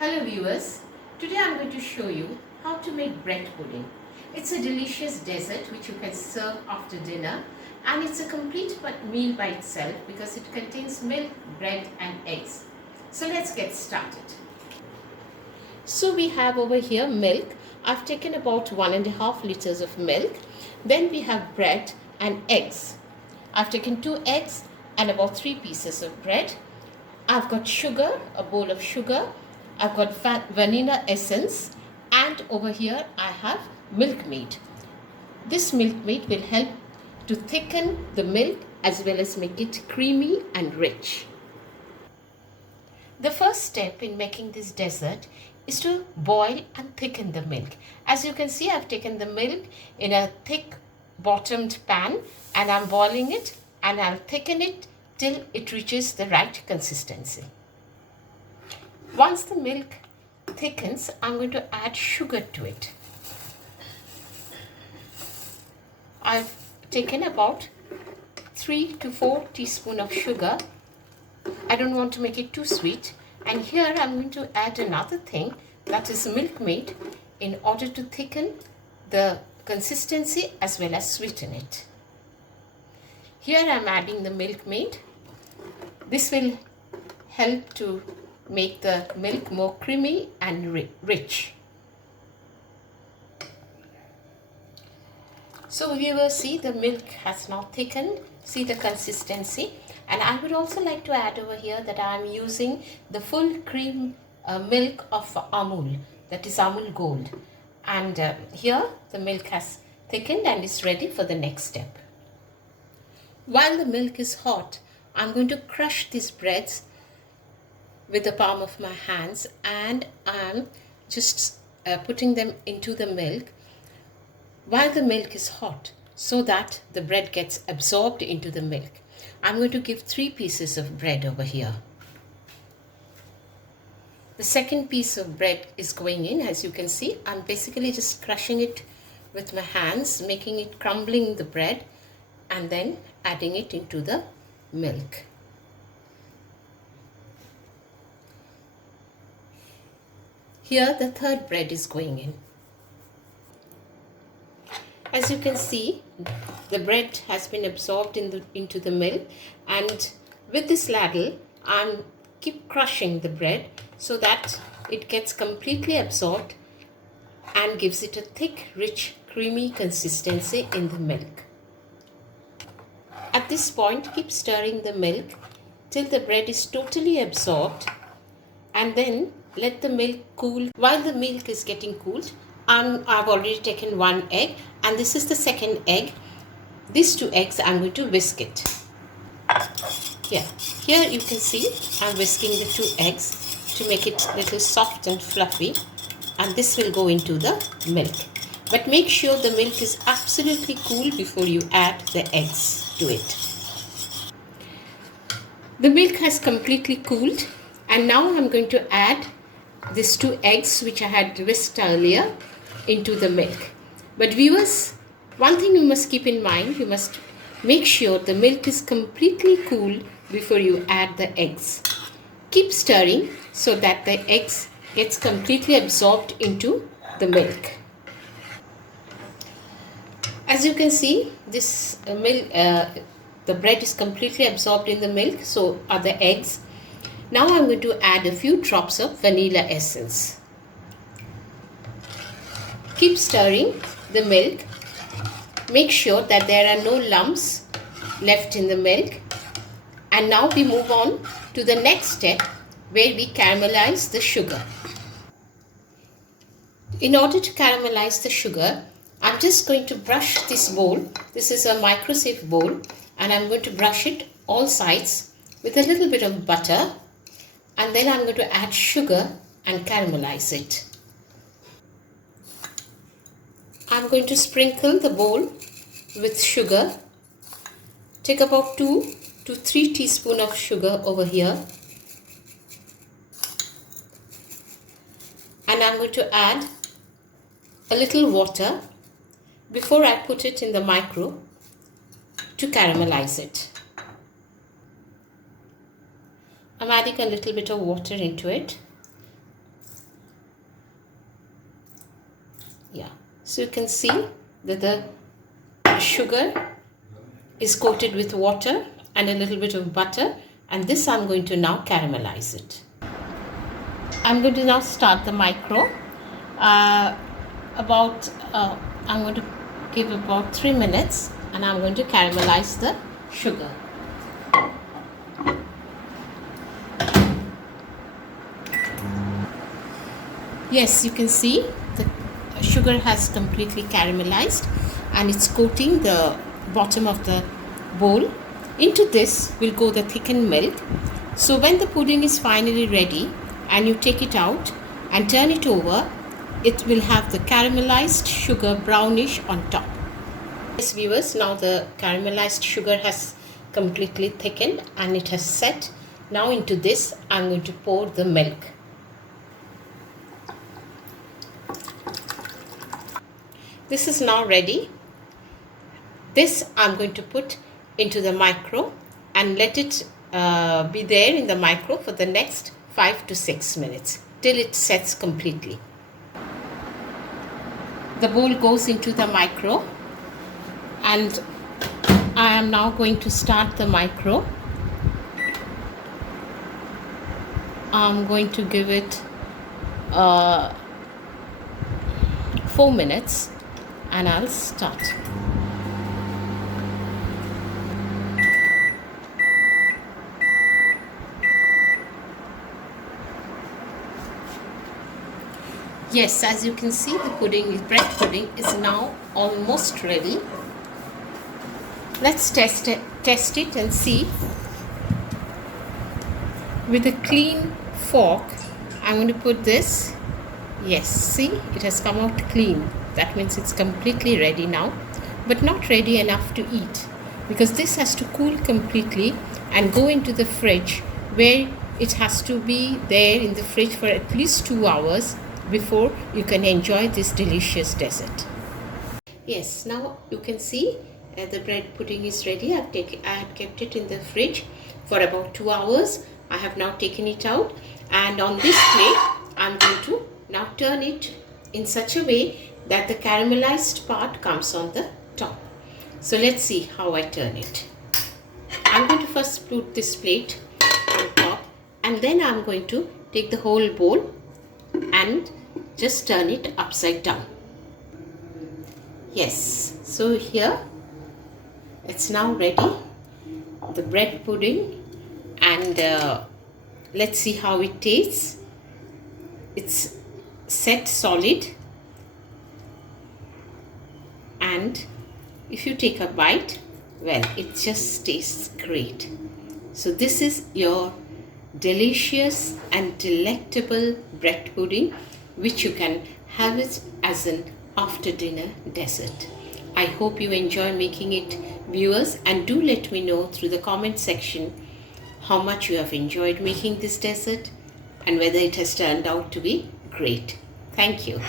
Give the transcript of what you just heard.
Hello viewers, today I'm going to show you how to make bread pudding. It's a delicious dessert which you can serve after dinner, and it's a complete meal by itself because it contains milk, bread and eggs. So let's get started. So we have over here milk. I've taken about 1.5 liters of milk. Then we have bread and eggs. I've taken 2 eggs and about 3 pieces of bread. I've got sugar, a bowl of sugar. I've got vanilla essence, and over here I have milk meat. This milk meat will help to thicken the milk as well as make it creamy and rich. The first step in making this dessert is to boil and thicken the milk. As you can see, I've taken the milk in a thick bottomed pan and I'm boiling it, and I'll thicken it till it reaches the right consistency. Once the milk thickens, I'm going to add sugar to it. I've taken about 3 to 4 teaspoons of sugar. I don't want to make it too sweet. And here I'm going to add another thing, that is milk maid, in order to thicken the consistency as well as sweeten it. Here I'm adding the milk maid. This will help to make the milk more creamy and rich. So viewers, see the milk has now thickened. See the consistency. And I would also like to add over here that I am using the full cream milk of Amul, that is Amul Gold. And here the milk has thickened and is ready for the next step. While the milk is hot, I'm going to crush these breads with the palm of my hands, and I'm just putting them into the milk while the milk is hot so that the bread gets absorbed into the milk. I'm going to give 3 pieces of bread over here. The second piece of bread is going in. As you can see, I'm basically just crushing it with my hands, making it crumbling the bread and then adding it into the milk. Here the third bread is going in. As you can see, the bread has been absorbed into the milk, and with this ladle I'm keep crushing the bread so that it gets completely absorbed and gives it a thick, rich, creamy consistency in the milk. At this point, keep stirring the milk till the bread is totally absorbed, and then let the milk cool. While the milk is getting cooled, I've already taken 1 egg, and this is the second egg. These 2 eggs I'm going to whisk it. Here you can see I'm whisking the 2 eggs to make it a little soft and fluffy, and this will go into the milk. But make sure the milk is absolutely cool before you add the eggs to it. The milk has completely cooled, and now I'm going to add these 2 eggs which I had whisked earlier into the milk. But viewers, one thing you must keep in mind, you must make sure the milk is completely cool before you add the eggs. Keep stirring so that the eggs gets completely absorbed into the milk. As you can see, this the bread is completely absorbed in the milk, so are the eggs. Now I'm going to add a few drops of vanilla essence. Keep stirring the milk. Make sure that there are no lumps left in the milk. And now we move on to the next step, where we caramelize the sugar. In order to caramelize the sugar, I'm just going to brush this bowl. This is a microsafe bowl, and I'm going to brush it all sides with a little bit of butter, and then I'm going to add sugar and caramelize it. I'm going to sprinkle the bowl with sugar. Take about 2 to 3 teaspoons of sugar over here, and I'm going to add a little water before I put it in the micro to caramelize it. I'm adding a little bit of water into it. So you can see that the sugar is coated with water and a little bit of butter, and this I'm going to now caramelize it. I'm going to now start the micro. I'm going to give about 3 minutes, and I'm going to caramelize the sugar. Yes, you can see the sugar has completely caramelized and it's coating the bottom of the bowl. Into this will go the thickened milk. So when the pudding is finally ready and you take it out and turn it over, it will have the caramelized sugar brownish on top. Yes viewers, now the caramelized sugar has completely thickened and it has set. Now into this I'm going to pour the milk. This is now ready. This I'm going to put into the micro and let it be there in the micro for the next 5 to 6 minutes till it sets completely. The bowl goes into the micro and I am now going to start the micro. I'm going to give it 4 minutes and I'll start. Yes, as you can see, the bread pudding is now almost ready. Let's test it and see. With a clean fork, I'm going to put this. Yes, see, it has come out clean. That means it's completely ready now, but not ready enough to eat, because this has to cool completely and go into the fridge, where it has to be there in the fridge for at least 2 hours before you can enjoy this delicious dessert. Yes, now you can see the bread pudding is ready. I had kept it in the fridge for about 2 hours. I have now taken it out, and on this plate I'm going to now turn it in such a way that the caramelized part comes on the top. So let's see how I turn it. I'm going to first put this plate on top, and then I'm going to take the whole bowl and just turn it upside down. Yes, so here it's now ready, the bread pudding, and let's see how it tastes. It's set solid, and if you take a bite, well, it just tastes great. So this is your delicious and delectable bread pudding, which you can have it as an after dinner dessert. I hope you enjoy making it, viewers, and do let me know through the comment section how much you have enjoyed making this dessert and whether it has turned out to be great. Thank you.